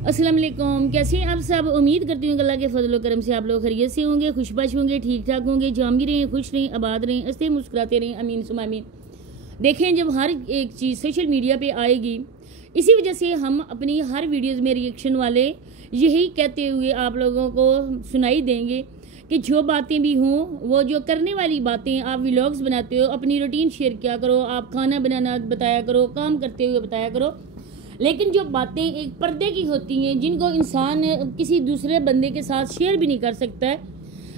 अस्सलाम वालेकुम। कैसे हैं आप सब? उम्मीद करती हूँ अल्लाह के फजल व करम से आप लोग खैरियत से होंगे, खुशबाश होंगे, ठीक ठाक होंगे, जाम भी रहें, खुश रहें, आबाद रहें, हंसते मुस्कुराते रहें। अमीन सुमा अमीन। देखें, जब हर एक चीज़ सोशल मीडिया पे आएगी, इसी वजह से हम अपनी हर वीडियोज़ में रिएक्शन वाले यही कहते हुए आप लोगों को सुनाई देंगे कि जो बातें भी हों, वो जो करने वाली बातें, आप व्लॉग्स बनाते हो, अपनी रूटीन शेयर किया करो, आप खाना बनाना बताया करो, काम करते हुए बताया करो। लेकिन जो बातें एक पर्दे की होती हैं, जिनको इंसान किसी दूसरे बंदे के साथ शेयर भी नहीं कर सकता है,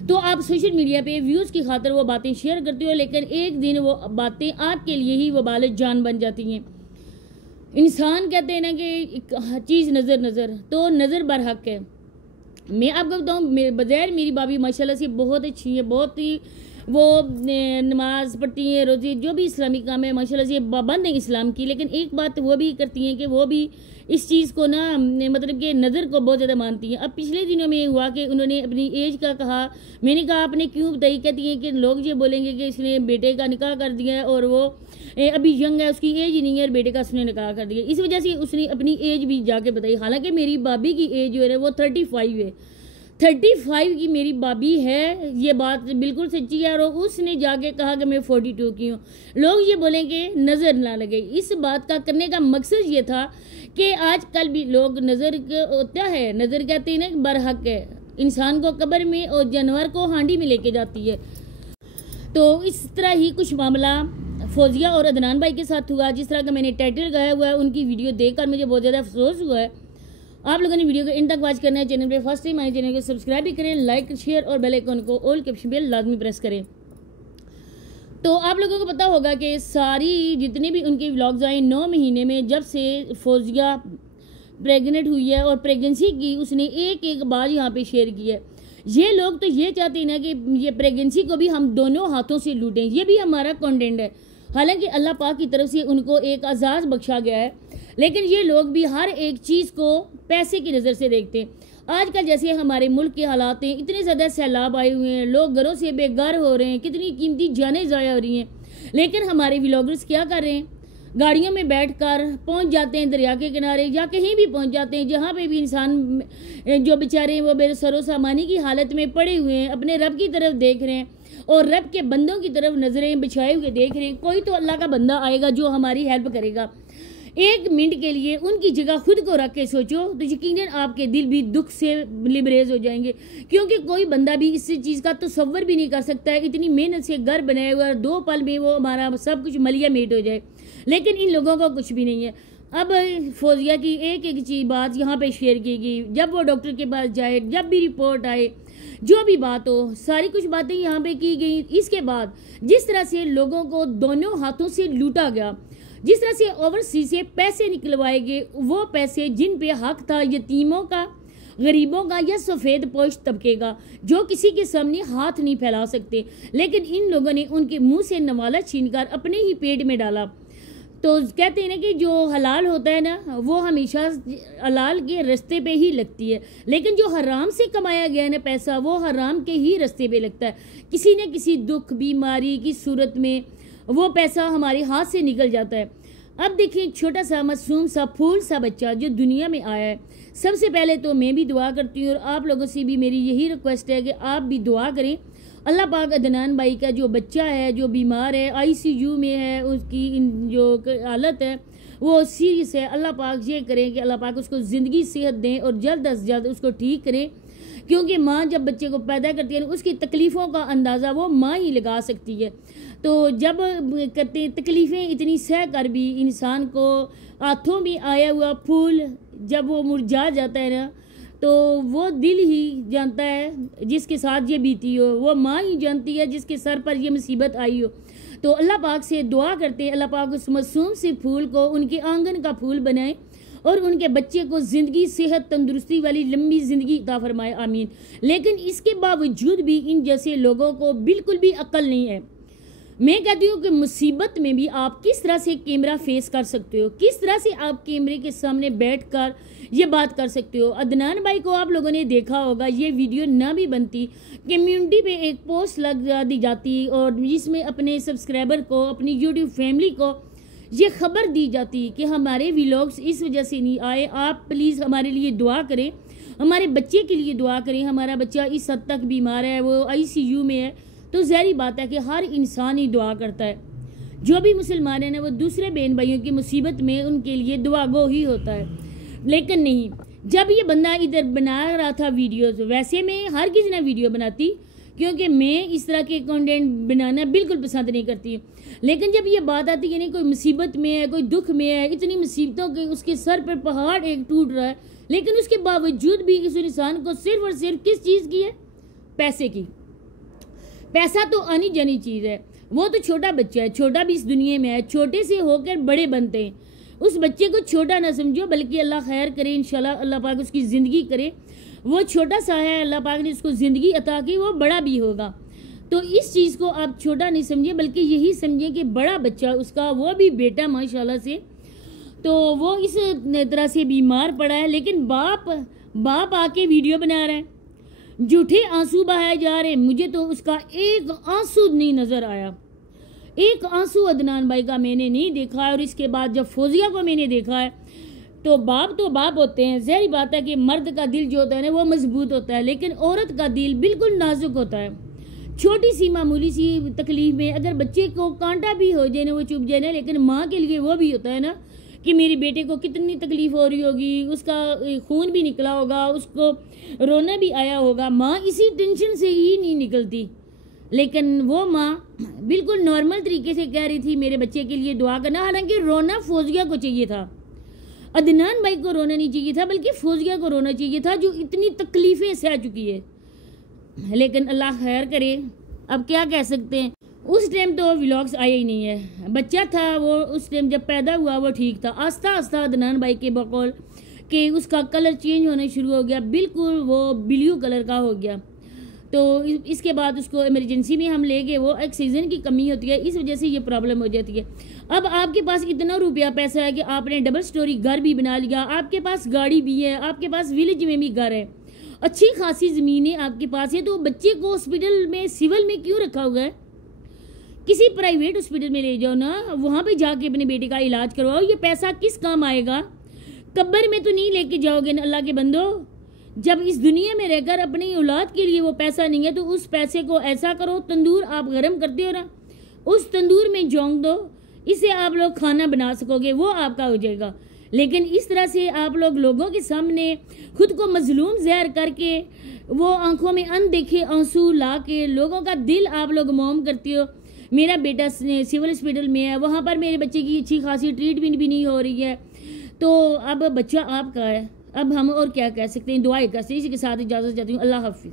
तो आप सोशल मीडिया पे व्यूज़ की खातर वो बातें शेयर करते हो, लेकिन एक दिन वो बातें आपके लिए ही वबाल जान बन जाती हैं। इंसान कहते हैं ना कि एक चीज़ नज़र नज़र, तो नज़र बरहक है। मैं आपको बताऊँ, बज़ैर मेरी भाभी माशाल्लाह से बहुत अच्छी है, बहुत ही वो नमाज़ पढ़ती हैं, रोज़ी जो भी इस्लामी काम है माशाल्लाह से पाबंद है इस्लाम की। लेकिन एक बात वो भी करती हैं कि वो भी इस चीज़ को ना मतलब कि नज़र को बहुत ज़्यादा मानती हैं। अब पिछले दिनों में हुआ कि उन्होंने अपनी एज का कहा, मैंने कहा आपने क्यों बताई? कहती हैं कि लोग ये बोलेंगे कि इसने बेटे का निकाह कर दिया है और वो अभी यंग है, उसकी एज ही नहीं है और बेटे का उसने निकाह कर दिया। इस वजह से उसने अपनी एज भी जाके बताई। हालांकि मेरी भाभी की एज जो है वो 35 है, 35 की मेरी भाभी है, ये बात बिल्कुल सच्ची है। और उसने जाके कहा कि मैं 42 की हूँ। लोग ये बोलेंगे नज़र ना लगे। इस बात का करने का मकसद ये था कि आजकल भी लोग नज़र होता है, नज़र कहते हैं ना बरहक है, इंसान को कब्र में और जानवर को हांडी में लेके जाती है। तो इस तरह ही कुछ मामला फौजिया और अदनान भाई के साथ हुआ। जिस तरह का मैंने टाइटल गाया हुआ है, उनकी वीडियो देखकर मुझे बहुत ज़्यादा अफसोस हुआ है। आप लोगों ने वीडियो को इन तक वॉच करना है। चैनल पे फर्स्ट टाइम आए, चैनल को सब्सक्राइब भी करें, लाइक शेयर और बेल आइकन को ऑल के ऑप्शन पे लाजमी प्रेस करें। तो आप लोगों को पता होगा कि सारी जितने भी उनके व्लॉग्स आए 9 महीने में, जब से फौजिया प्रेग्नेंट हुई है और प्रेगनेंसी की उसने एक एक बार यहाँ पे शेयर की है। ये लोग तो ये चाहते हैं ना कि ये प्रेगनेंसी को भी हम दोनों हाथों से लूटें, ये भी हमारा कंटेंट है। हालांकि अल्लाह पाक की तरफ से उनको एक आज़ाद बख्शा गया है, लेकिन ये लोग भी हर एक चीज़ को पैसे की नज़र से देखते हैं। आजकल जैसे हमारे मुल्क के हालात हैं, इतने ज़्यादा सैलाब आए हुए हैं, लोग घरों से बेघर हो रहे हैं, कितनी कीमती जानें ज़ाया हो रही हैं, लेकिन हमारे व्लॉगर्स क्या कर रहे हैं? गाड़ियों में बैठकर पहुंच जाते हैं दरिया के किनारे, या कहीं भी पहुंच जाते हैं जहां पे भी इंसान जो बेचारे वो बेसरो सामानी की हालत में पड़े हुए हैं, अपने रब की तरफ देख रहे हैं और रब के बंदों की तरफ नजरें बिछाए हुए देख रहे हैं। कोई तो अल्लाह का बंदा आएगा जो हमारी हेल्प करेगा। एक मिनट के लिए उनकी जगह खुद को रख के सोचो तो यकीनन आपके दिल भी दुख से लिबरेज हो जाएंगे, क्योंकि कोई बंदा भी इस चीज़ का तसव्वुर भी नहीं कर सकता है। इतनी मेहनत से घर बनाए हुआ 2 पल में वो हमारा सब कुछ मलिया मेट हो जाए, लेकिन इन लोगों को कुछ भी नहीं है। अब फौजिया की एक एक चीज़ बात यहाँ पे शेयर की गई। जब वो डॉक्टर के पास जाए, जब भी रिपोर्ट आए, जो भी बात हो, सारी कुछ बातें यहाँ पे की गई। इसके बाद जिस तरह से लोगों को दोनों हाथों से लूटा गया, जिस तरह से ओवरसीज से पैसे निकलवाए गए, वो पैसे जिन पे हक था यतीमों का, गरीबों का या सफ़ेद पोश तबके का, जो किसी के सामने हाथ नहीं फैला सकते, लेकिन इन लोगों ने उनके मुंह से नवाला छीनकर अपने ही पेट में डाला। तो कहते हैं ना कि जो हलाल होता है ना, वो हमेशा हलाल के रास्ते पे ही लगती है, लेकिन जो हराम से कमाया गया ना पैसा, वो हराम के ही रास्ते पे लगता है। किसी न किसी दुख बीमारी की सूरत में वो पैसा हमारे हाथ से निकल जाता है। अब देखिए, छोटा सा मासूम सा फूल सा बच्चा जो दुनिया में आया है, सबसे पहले तो मैं भी दुआ करती हूँ और आप लोगों से भी मेरी यही रिक्वेस्ट है कि आप भी दुआ करें। अल्लाह पाक अदनान भाई का जो बच्चा है, जो बीमार है, ICU में है, उसकी जो हालत है वो सीरियस है, अल्लाह पाक ये करें कि अल्लाह पाक उसको ज़िंदगी सेहत दें और जल्द अज जल्द उसको ठीक करें। क्योंकि माँ जब बच्चे को पैदा करती है उसकी तकलीफ़ों का अंदाज़ा वो माँ ही लगा सकती है। तो जब करते तकलीफ़ें इतनी सह कर भी इंसान को हाथों में आया हुआ फूल जब वो मुरझा जाता है ना, तो वो दिल ही जानता है जिसके साथ ये बीती हो, वो माँ ही जानती है जिसके सर पर ये मुसीबत आई हो। तो अल्लाह पाक से दुआ करते हैं, अल्लाह पाक उस मासूम से फूल को उनके आंगन का फूल बनाए और उनके बच्चे को ज़िंदगी सेहत तंदुरुस्ती वाली लंबी ज़िंदगी अता फरमाए, आमीन। लेकिन इसके बावजूद भी इन जैसे लोगों को बिल्कुल भी अक्ल नहीं है। मैं कहती हूँ कि मुसीबत में भी आप किस तरह से कैमरा फेस कर सकते हो, किस तरह से आप कैमरे के सामने बैठकर ये बात कर सकते हो। अदनान भाई को आप लोगों ने देखा होगा, ये वीडियो ना भी बनती, कम्युनिटी पे एक पोस्ट लगा दी जाती और जिसमें अपने सब्सक्राइबर को, अपनी यूट्यूब फैमिली को ये खबर दी जाती कि हमारे व्लॉग्स इस वजह से नहीं आए, आप प्लीज़ हमारे लिए दुआ करें, हमारे बच्चे के लिए दुआ करें, हमारा बच्चा इस हद तक बीमार है, वो ICU में है। तो ज़ाहिर बात है कि हर इंसान ही दुआ करता है, जो भी मुसलमान है ना वो दूसरे बहन भाइयों की मुसीबत में उनके लिए दुआ गो ही होता है। लेकिन नहीं, जब ये बंदा इधर बना रहा था वीडियोस, वैसे मैं हर किसी ने वीडियो बनाती, क्योंकि मैं इस तरह के कंटेंट बनाना बिल्कुल पसंद नहीं करती। लेकिन जब ये बात आती है नहीं, कोई मुसीबत में है, कोई दुख में है, इतनी मुसीबतों के उसके सर पर पहाड़ एक टूट रहा है, लेकिन उसके बावजूद भी इस इंसान को सिर्फ और सिर्फ किस चीज़ की है? पैसे की। पैसा तो आनी जानी चीज़ है। वो तो छोटा बच्चा है, छोटा भी इस दुनिया में है, छोटे से होकर बड़े बनते हैं। उस बच्चे को छोटा ना समझो, बल्कि अल्लाह खैर करे, इंशाल्लाह अल्लाह पाक उसकी ज़िंदगी करे। वो छोटा सा है, अल्लाह पाक ने उसको ज़िंदगी अता की, वो बड़ा भी होगा। तो इस चीज़ को आप छोटा नहीं समझिए, बल्कि यही समझिए कि बड़ा बच्चा उसका, वो भी बेटा माशाल्लाह से, तो वो इस तरह से बीमार पड़ा है। लेकिन बाप आके वीडियो बना रहा है, झूठे आंसू बहाए जा रहे। मुझे तो उसका एक आंसू नहीं नज़र आया, एक आंसू अदनान भाई का मैंने नहीं देखा। और इसके बाद जब फौजिया को मैंने देखा है, तो बाप होते हैं। ज़ाहिर बात है कि मर्द का दिल जो होता है ना वो मजबूत होता है, लेकिन औरत का दिल बिल्कुल नाजुक होता है। छोटी सी मामूली सी तकलीफ में अगर बच्चे को कांटा भी हो जाए ना, वो चुभ जाए ना, लेकिन माँ के लिए वो भी होता है ना कि मेरे बेटे को कितनी तकलीफ हो रही होगी, उसका खून भी निकला होगा, उसको रोना भी आया होगा। माँ इसी टेंशन से ही नहीं निकलती। लेकिन वो माँ बिल्कुल नॉर्मल तरीके से कह रही थी मेरे बच्चे के लिए दुआ करना। हालांकि रोना फौजिया को चाहिए था, अदनान भाई को रोना नहीं चाहिए था, बल्कि फौजिया को रोना चाहिए था, जो इतनी तकलीफ़ें सह चुकी है। लेकिन अल्लाह खैर करे, अब क्या कह सकते हैं। उस टाइम तो व्लॉग्स आए ही नहीं है। बच्चा था वो, उस टाइम जब पैदा हुआ वो ठीक था। आस्ता आस्ता अदनान भाई के बकौल कि उसका कलर चेंज होना शुरू हो गया, बिल्कुल वो ब्लू कलर का हो गया। तो इसके बाद उसको इमरजेंसी में हम ले गए। वो ऑक्सीजन की कमी होती है, इस वजह से ये प्रॉब्लम हो जाती है। अब आपके पास इतना रुपया पैसा है कि आपने डबल स्टोरी घर भी बना लिया, आपके पास गाड़ी भी है, आपके पास विलेज में भी घर है, अच्छी खासी ज़मीनें आपके पास है, तो बच्चे को हॉस्पिटल में सिविल में क्यों रखा हुआ है? किसी प्राइवेट हॉस्पिटल में ले जाओ ना, वहाँ पे जाके अपने बेटे का इलाज करवाओ। ये पैसा किस काम आएगा? कब्र में तो नहीं लेके जाओगे ना अल्लाह के बंदो। जब इस दुनिया में रहकर अपनी औलाद के लिए वो पैसा नहीं है, तो उस पैसे को ऐसा करो, तंदूर आप गर्म करते हो ना, उस तंदूर में झोंक दो, इससे आप लोग खाना बना सकोगे, वो आपका हो जाएगा। लेकिन इस तरह से आप लोगों के सामने खुद को मजलूम ज़ाहिर करके, वो आंखों में अनदेखे आंसू ला के लोगों का दिल आप लोग मौम करती हो। मेरा बेटा सिविल हॉस्पिटल में है, वहाँ पर मेरे बच्चे की अच्छी खासी ट्रीटमेंट भी नहीं हो रही है, तो अब बच्चा आपका है। अब हम और क्या कह सकते हैं, दुआएं करते हैं। इसी के साथ इजाज़त चाहती हूँ। अल्लाह हाफिज़।